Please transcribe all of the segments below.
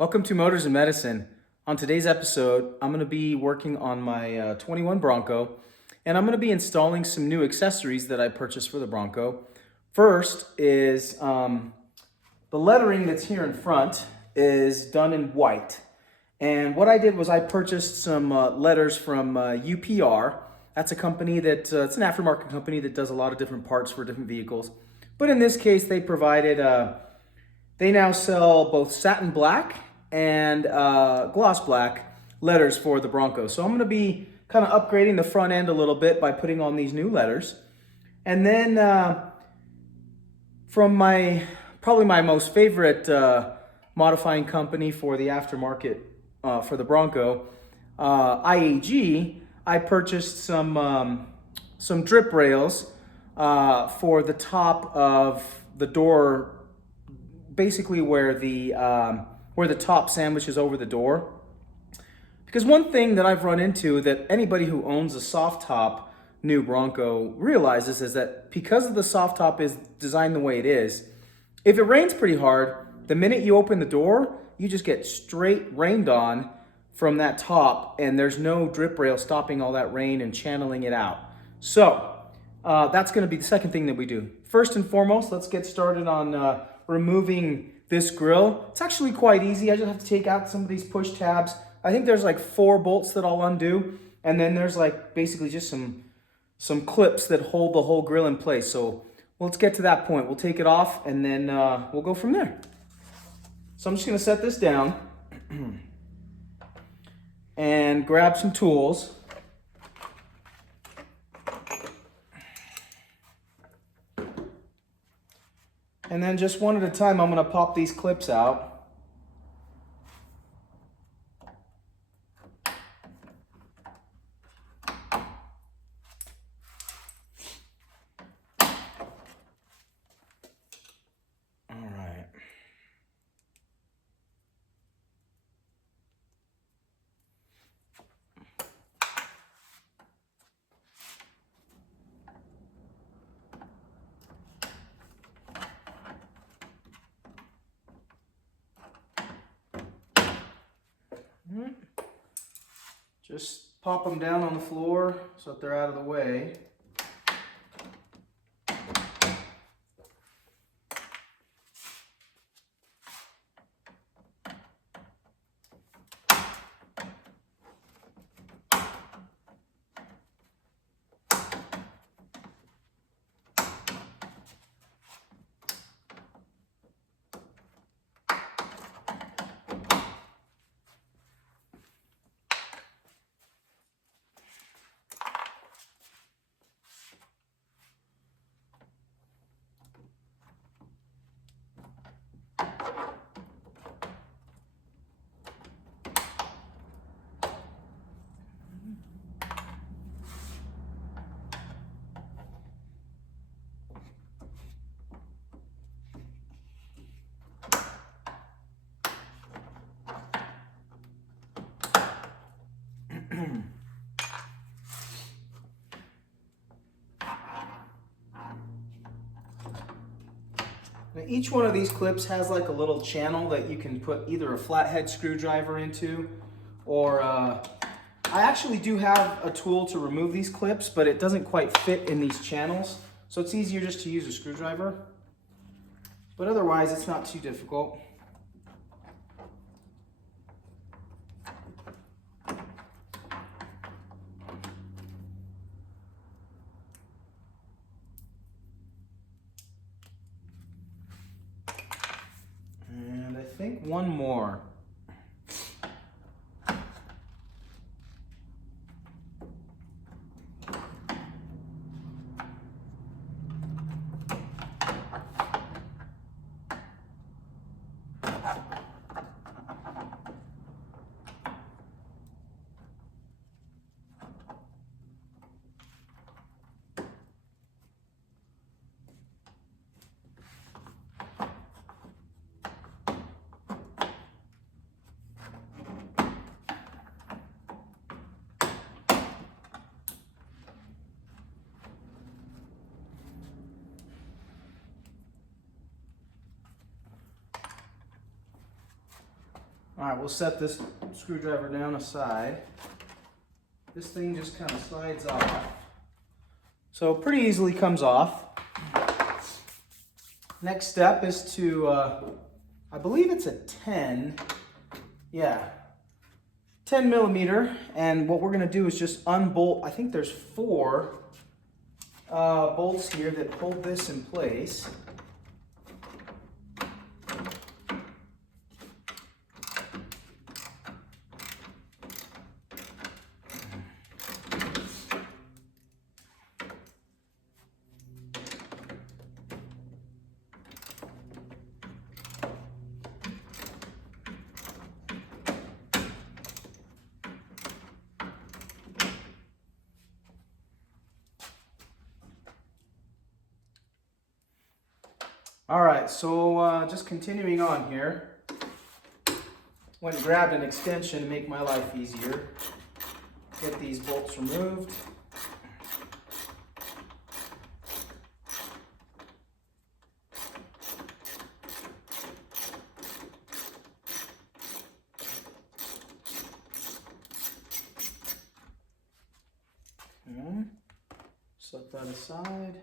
Welcome to Motors and Medicine. On today's episode, I'm going to be working on my 21 Bronco, and I'm going to be installing some new accessories that I purchased for the Bronco. First is the lettering that's here in front is done in white. And what I did was I purchased some letters from UPR. That's a company that, it's an aftermarket company that does a lot of different parts for different vehicles. But in this case, they provided, they now sell both satin black and gloss black letters for the Bronco. So I'm going to be kind of upgrading the front end a little bit by putting on these new letters. And then from probably my most favorite modifying company for the aftermarket for the Bronco, IAG, I purchased some drip rails for the top of the door, basically where the top sandwiches over the door. Because one thing that I've run into that anybody who owns a soft top new Bronco realizes is that because of the soft top is designed the way it is, if it rains pretty hard, the minute you open the door, you just get straight rained on from that top, and there's no drip rail stopping all that rain and channeling it out. So that's going to be the second thing that we do. First and foremost, let's get started on removing this grill. It's actually quite easy. I just have to take out some of these push tabs. I think there's like 4 bolts that I'll undo, and then there's like basically just some clips that hold the whole grill in place. So let's get to that point. We'll take it off, and then we'll go from there. So I'm just going to set this down and grab some tools. And then just one at a time, I'm going to pop these clips out. All right. Just pop them down on the floor so that they're out of the way. Now each one of these clips has like a little channel that you can put either a flathead screwdriver into, or I actually do have a tool to remove these clips, but it doesn't quite fit in these channels, so it's easier just to use a screwdriver. But otherwise, it's not too difficult. And I think one more. All right, we'll set this screwdriver down aside. This thing just kind of slides off. So pretty easily comes off. Next step is to, I believe it's a 10, yeah, 10 millimeter. And what we're gonna do is just unbolt, I think there's 4 bolts here that hold this in place. All right, so just continuing on here. Went and grabbed an extension to make my life easier. Get these bolts removed. Okay. Set that aside.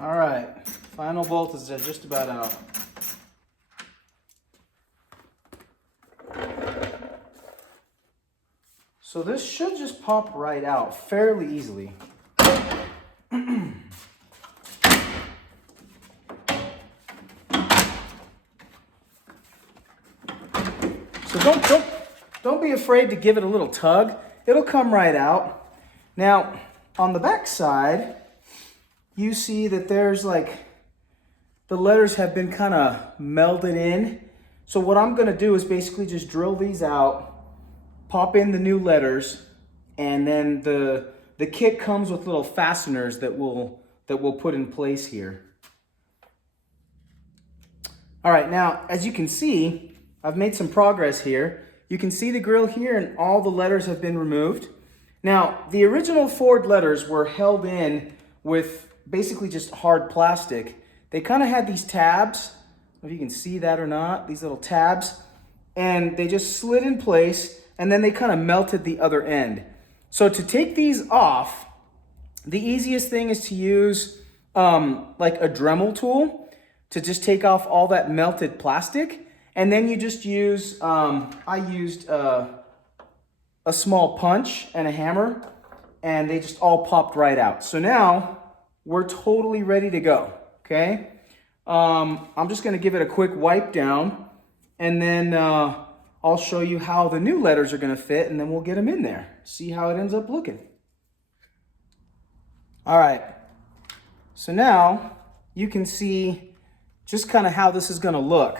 All right, final bolt is just about out. So this should just pop right out fairly easily. So don't be afraid to give it a little tug. It'll come right out. Now, on the back side, you see that there's like, the letters have been kind of melded in. So what I'm gonna do is basically just drill these out, pop in the new letters, and then the kit comes with little fasteners that we'll put in place here. All right, now, as you can see, I've made some progress here. You can see the grill here and all the letters have been removed. Now, the original Ford letters were held in with basically just hard plastic. They kind of had these tabs, I don't know if you can see that or not, these little tabs, and they just slid in place and then they kind of melted the other end. So to take these off, the easiest thing is to use like a Dremel tool to just take off all that melted plastic. And then you just use, I used a small punch and a hammer, and they just all popped right out. So now we're totally ready to go, okay? I'm just gonna give it a quick wipe down, and then I'll show you how the new letters are gonna fit, and then we'll get them in there. See how it ends up looking. All right, so now you can see just kind of how this is gonna look.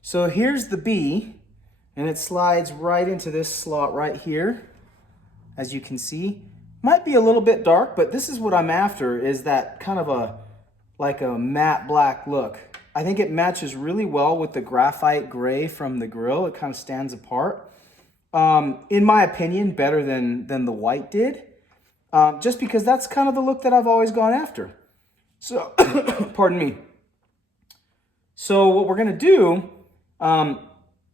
So here's the B, and it slides right into this slot right here, as you can see. Might be a little bit dark, but this is what I'm after, is that kind of like a matte black look. I think it matches really well with the graphite gray from the grill. It kind of stands apart. In my opinion, better than the white did, just because that's kind of the look that I've always gone after. So, pardon me. So what we're going to do,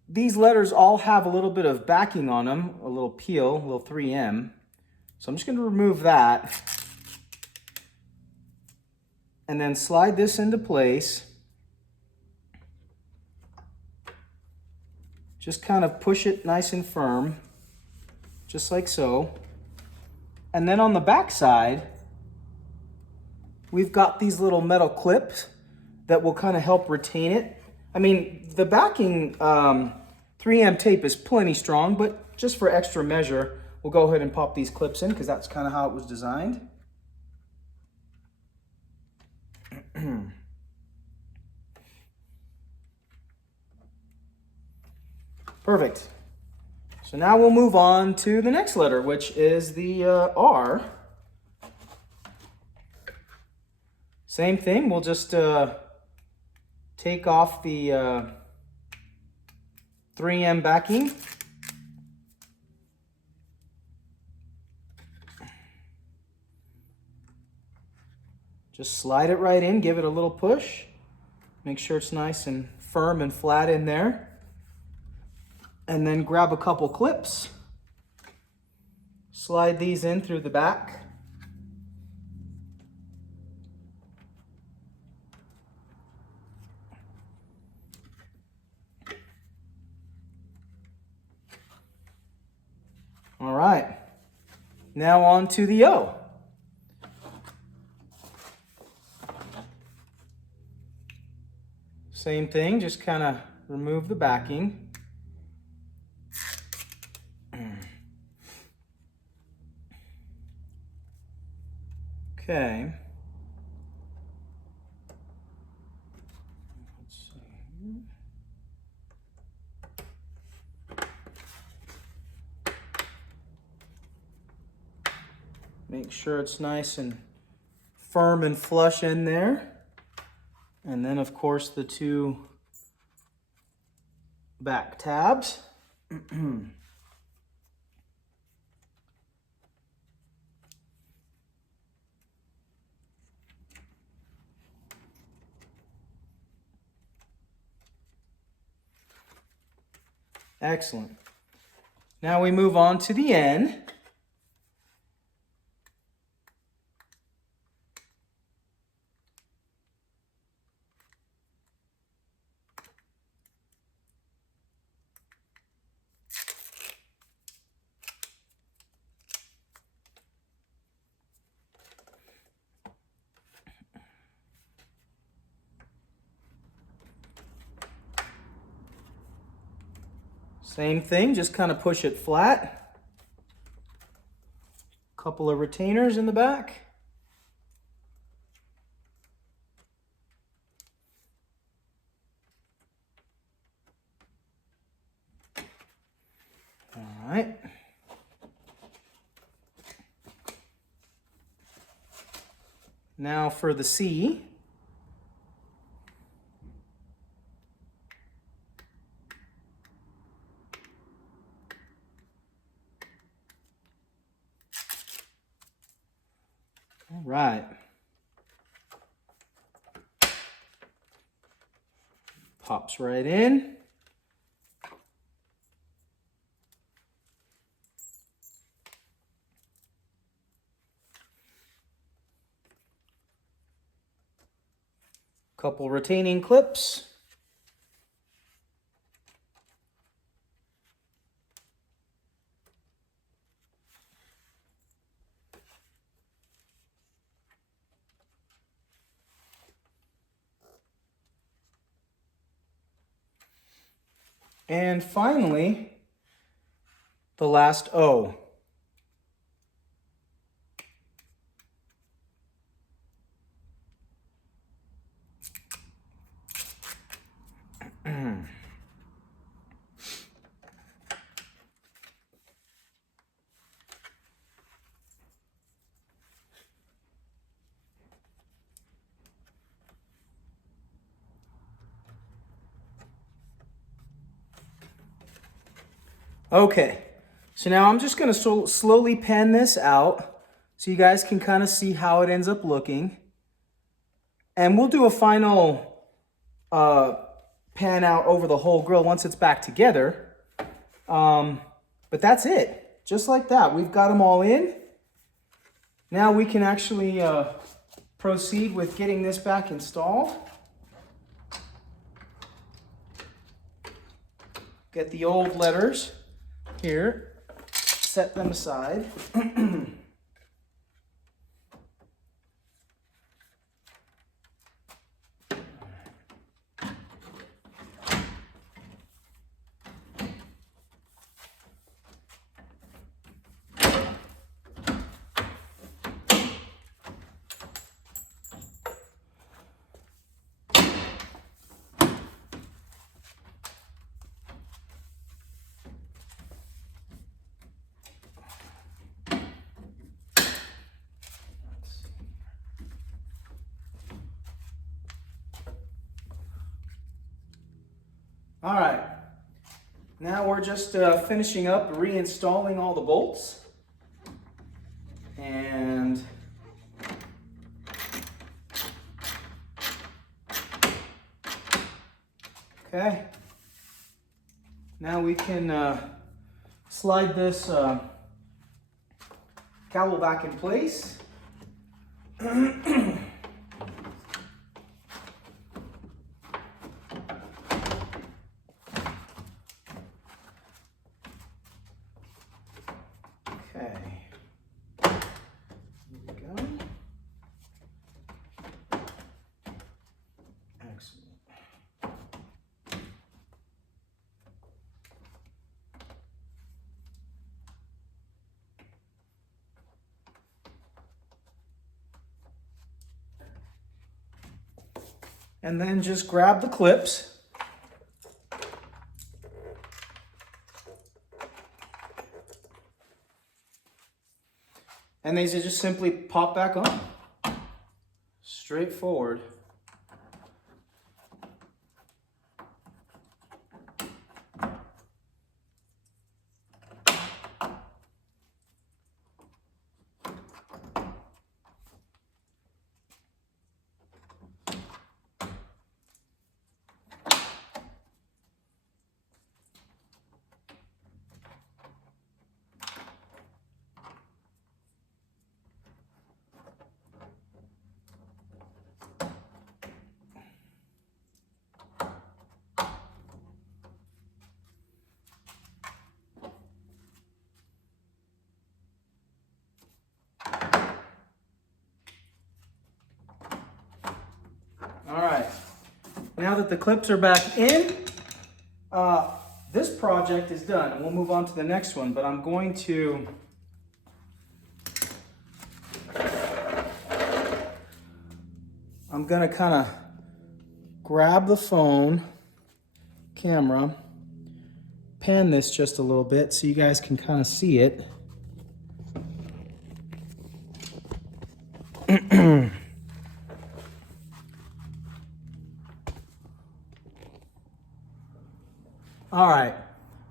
these letters all have a little bit of backing on them, a little peel, a little 3M. So I'm just going to remove that and then slide this into place. Just kind of push it nice and firm, just like so. And then on the back side, we've got these little metal clips that will kind of help retain it. I mean, the backing 3M tape is plenty strong, but just for extra measure, we'll go ahead and pop these clips in because that's kind of how it was designed. Perfect. So now we'll move on to the next letter, which is the R. Same thing, we'll just take off the 3M backing. Just slide it right in, give it a little push. Make sure it's nice and firm and flat in there. And then grab a couple clips. Slide these in through the back. All right, now on to the O. Same thing, just kind of remove the backing. Okay. Let's see here. Make sure it's nice and firm and flush in there. And then, of course, the two back tabs. Excellent. Now we move on to the N. Same thing, just kind of push it flat. Couple of retainers in the back. All right. Now for the C. All right. Pops right in. Couple retaining clips. And finally, the last O. Okay, so now I'm just going to slowly pan this out so you guys can kind of see how it ends up looking. And we'll do a final pan out over the whole grill once it's back together. But that's it. Just like that. We've got them all in. Now we can actually proceed with getting this back installed. Get the old letters here, set them aside. All right, now we're just finishing up reinstalling all the bolts. And okay, now we can slide this cowl back in place. And then just grab the clips. And these are just simply pop back on. Straightforward. All right, now that the clips are back in, this project is done. And we'll move on to the next one, but I'm going to kind of grab the phone camera, pan this just a little bit so you guys can kind of see it. All right,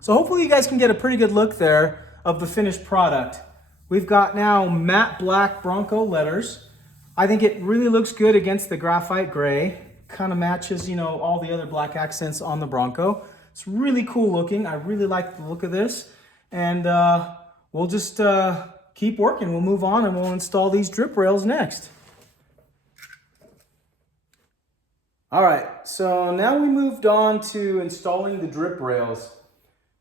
so hopefully you guys can get a pretty good look there of the finished product. We've got now matte black Bronco letters. I think it really looks good against the graphite gray. Kind of matches, you know, all the other black accents on the Bronco. It's really cool looking. I really like the look of this. And we'll just keep working. We'll move on and we'll install these drip rails next. All right, so now we moved on to installing the drip rails.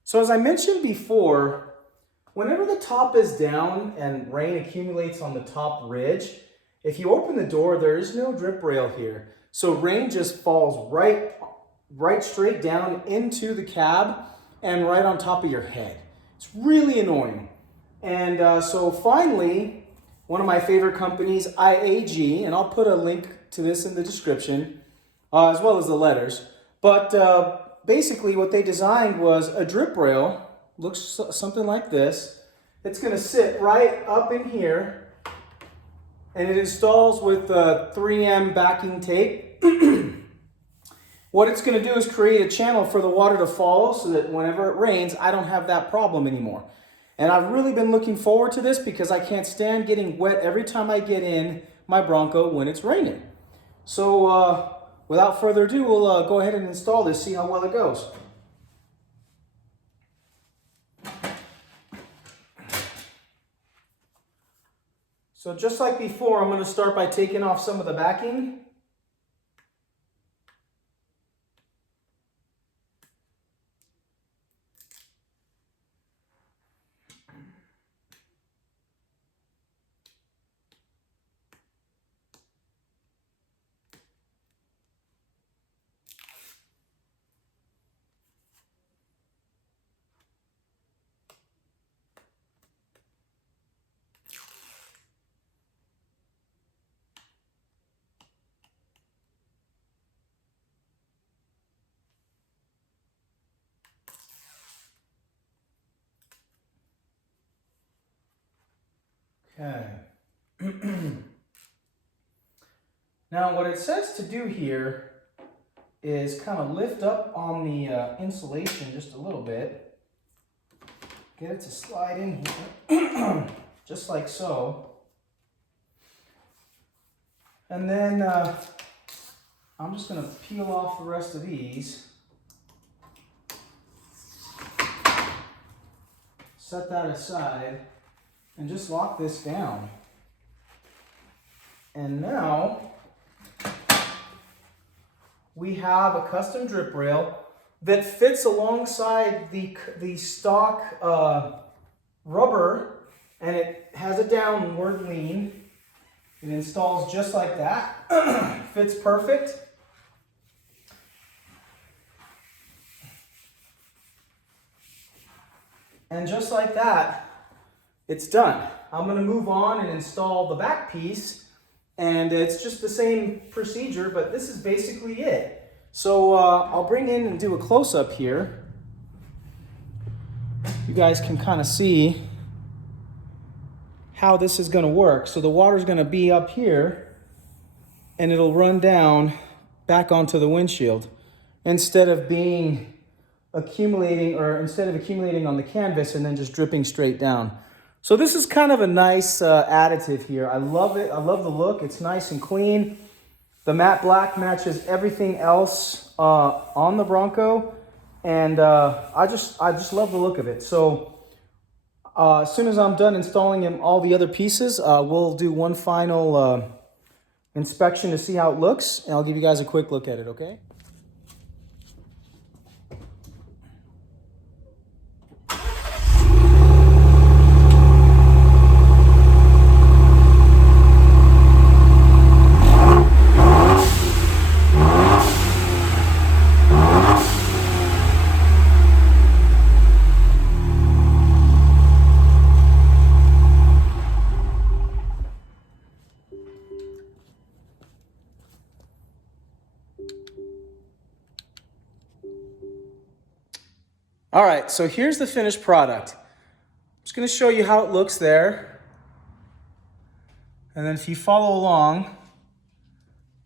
So as I mentioned before, whenever the top is down and rain accumulates on the top ridge, if you open the door, there is no drip rail here. So rain just falls right straight down into the cab and right on top of your head. It's really annoying. And so finally, one of my favorite companies, IAG, and I'll put a link to this in the description, as well as the letters. But basically what they designed was a drip rail, looks something like this. It's gonna sit right up in here, and it installs with 3M backing tape. What it's gonna do is create a channel for the water to follow so that whenever it rains, I don't have that problem anymore. And I've really been looking forward to this because I can't stand getting wet every time I get in my Bronco when it's raining. So without further ado, we'll go ahead and install this, see how well it goes. So just like before, I'm going to start by taking off some of the backing. Okay. Now what it says to do here is kind of lift up on the insulation just a little bit. Get it to slide in here, just like so. And then I'm just going to peel off the rest of these. Set that aside and just lock this down. And now we have a custom drip rail that fits alongside the stock rubber, and it has a downward lean. It installs just like that. Fits perfect. And just like that, it's done. I'm going to move on and install the back piece, and it's just the same procedure, but this is basically it. So I'll bring in and do a close-up here. You guys can kind of see how this is going to work. So the water's going to be up here, and it'll run down back onto the windshield instead of accumulating on the canvas and then just dripping straight down. So this is kind of a nice additive here. I love it. I love the look. It's nice and clean. The matte black matches everything else on the Bronco, and I just love the look of it. So as soon as I'm done installing all the other pieces, we'll do one final inspection to see how it looks, and I'll give you guys a quick look at it, okay? All right, so here's the finished product. I'm just going to show you how it looks there. And then if you follow along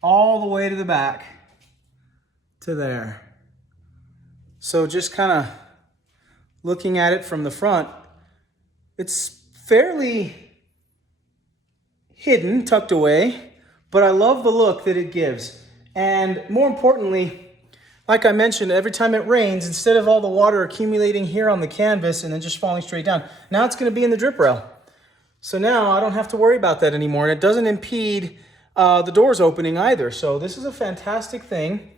all the way to the back to there. So just kind of looking at it from the front, it's fairly hidden, tucked away, but I love the look that it gives. And more importantly, like I mentioned, every time it rains, instead of all the water accumulating here on the canvas and then just falling straight down, now it's going to be in the drip rail. So now I don't have to worry about that anymore, and it doesn't impede the doors opening either. So this is a fantastic thing.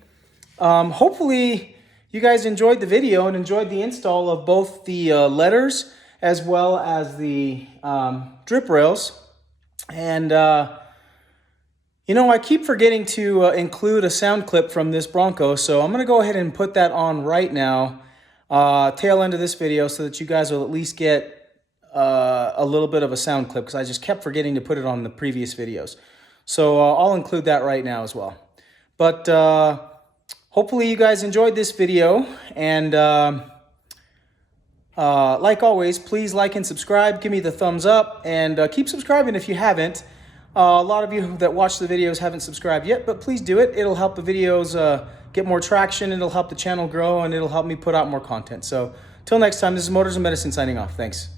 Hopefully you guys enjoyed the video and enjoyed the install of both the letters as well as the drip rails. And you know, I keep forgetting to include a sound clip from this Bronco, so I'm going to go ahead and put that on right now, tail end of this video, so that you guys will at least get a little bit of a sound clip, because I just kept forgetting to put it on the previous videos. So I'll include that right now as well. But hopefully you guys enjoyed this video, and like always, please like and subscribe, give me the thumbs up, and keep subscribing if you haven't. A lot of you that watch the videos haven't subscribed yet, but please do it. It'll help the videos get more traction, it'll help the channel grow, and it'll help me put out more content. So, till next time, this is Motors and Medicine signing off. Thanks.